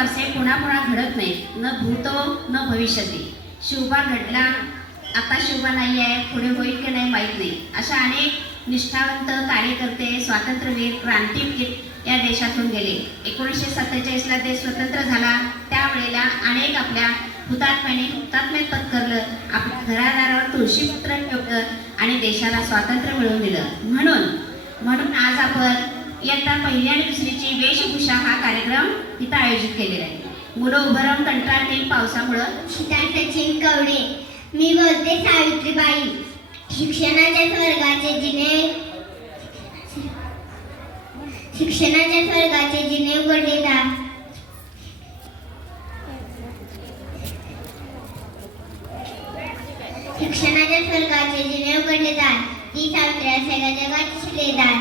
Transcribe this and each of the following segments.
वारसे पुन्हा पुन्हा घडत नाहीत न भूतो न भविष्यती. शिवबा घडला आता शिवबा नाही आहे पुढे होईल की नाही माहीत नाही. अशा अनेक निष्ठावंत कार्यकर्ते स्वातंत्र्यवीर क्रांतीवीर या देशातून गेले. एकोणीसशे सत्तेचाळीसला देश स्वतंत्र झाला. त्यावेळेला अनेक आपल्या हुतात्म्याने हुतात्म्यात पत्करलं. आपल्या घरादारावर तुळशीपुत्र ठेवलं आणि देशाला स्वातंत्र्य मिळवून दिलं. म्हणून म्हणून आज आपण इयत्ता पहिली आणि दुसरीची वेशभूषा हा कार्यक्रम इथं आयोजित केलेला आहे. मुलं उभं राहून कंटाळतील पावसामुळं. सीता सचिन कवडे मी बोलते सावित्रीबाई. शिक्षणाच्या स्वर्गाचे जिने शिक्षणाच्या स्वर्गाचे जिने उघडलेतात शिक्षणाच्या स्वर्गाचे जिने उघडलेदार ती सावित्री सगळ्या जगाची शिलेदार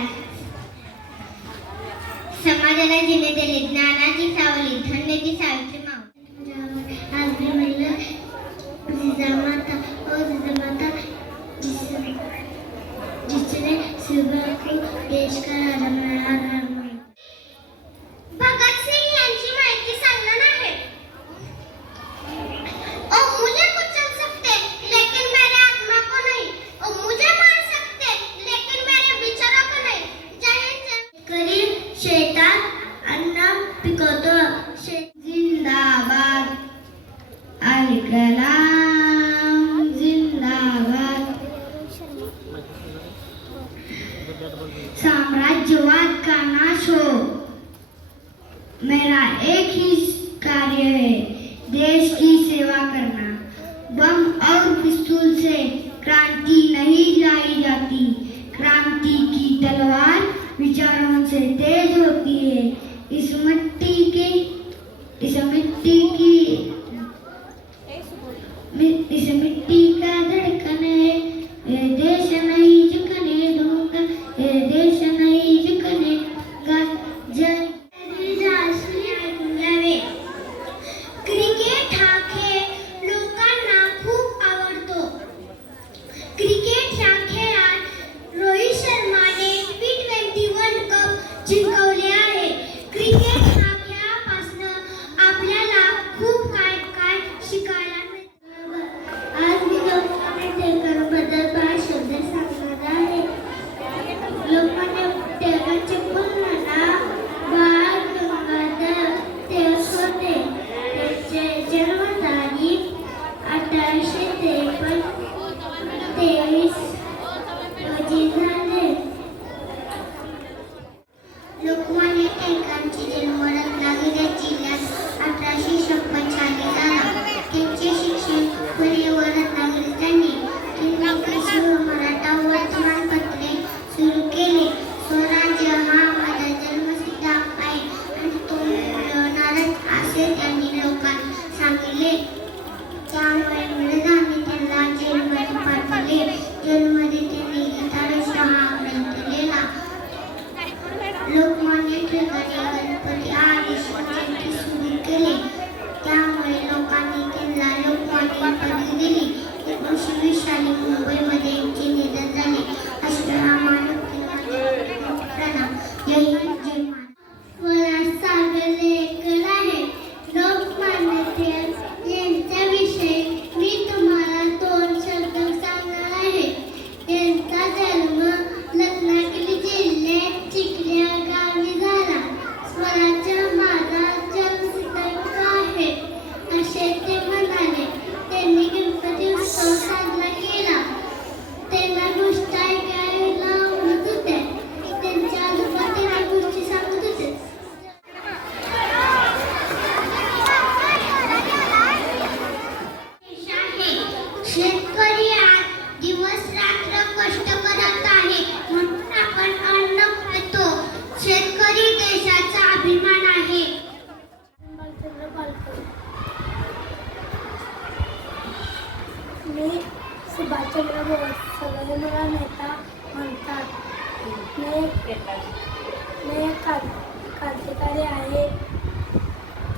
समाजाला जिने दिले ज्ञानाची सावली धन्यची आज मी म्हणलं जिजामाता ओ जिजामाता जिसने सुबह को देश का राजा मेरा एक ही कार्य है, देश की सेवा करना। बम और पिस्तूल से क्रांति नहीं लाई जाती। क्रांति की तलवार विचारों से तेज होती है। इस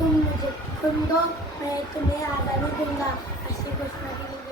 तुम मुझे तुम दो मैं तुम्हें आजादी दूंगा श्री कृष्ण की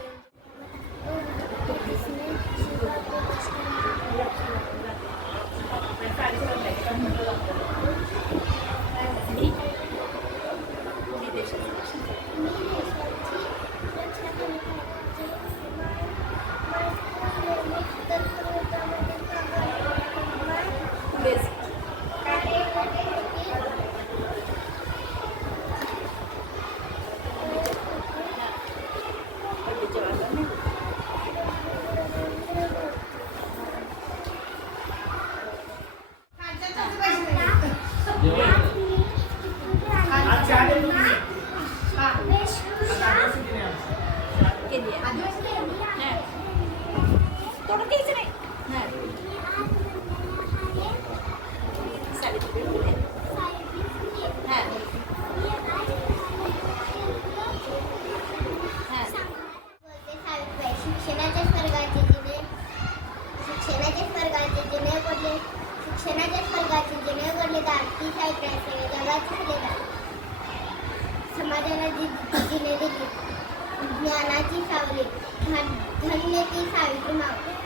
समाजाला ज्ञानाची सावली धन्य ती सावित्री मावली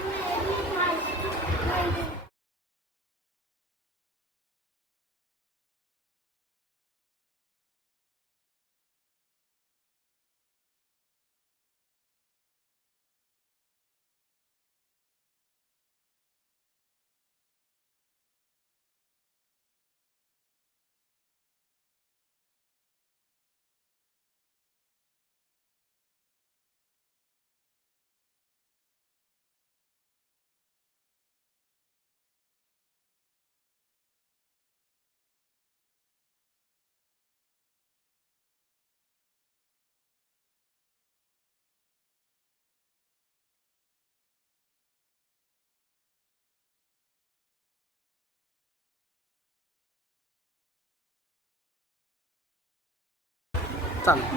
ったの。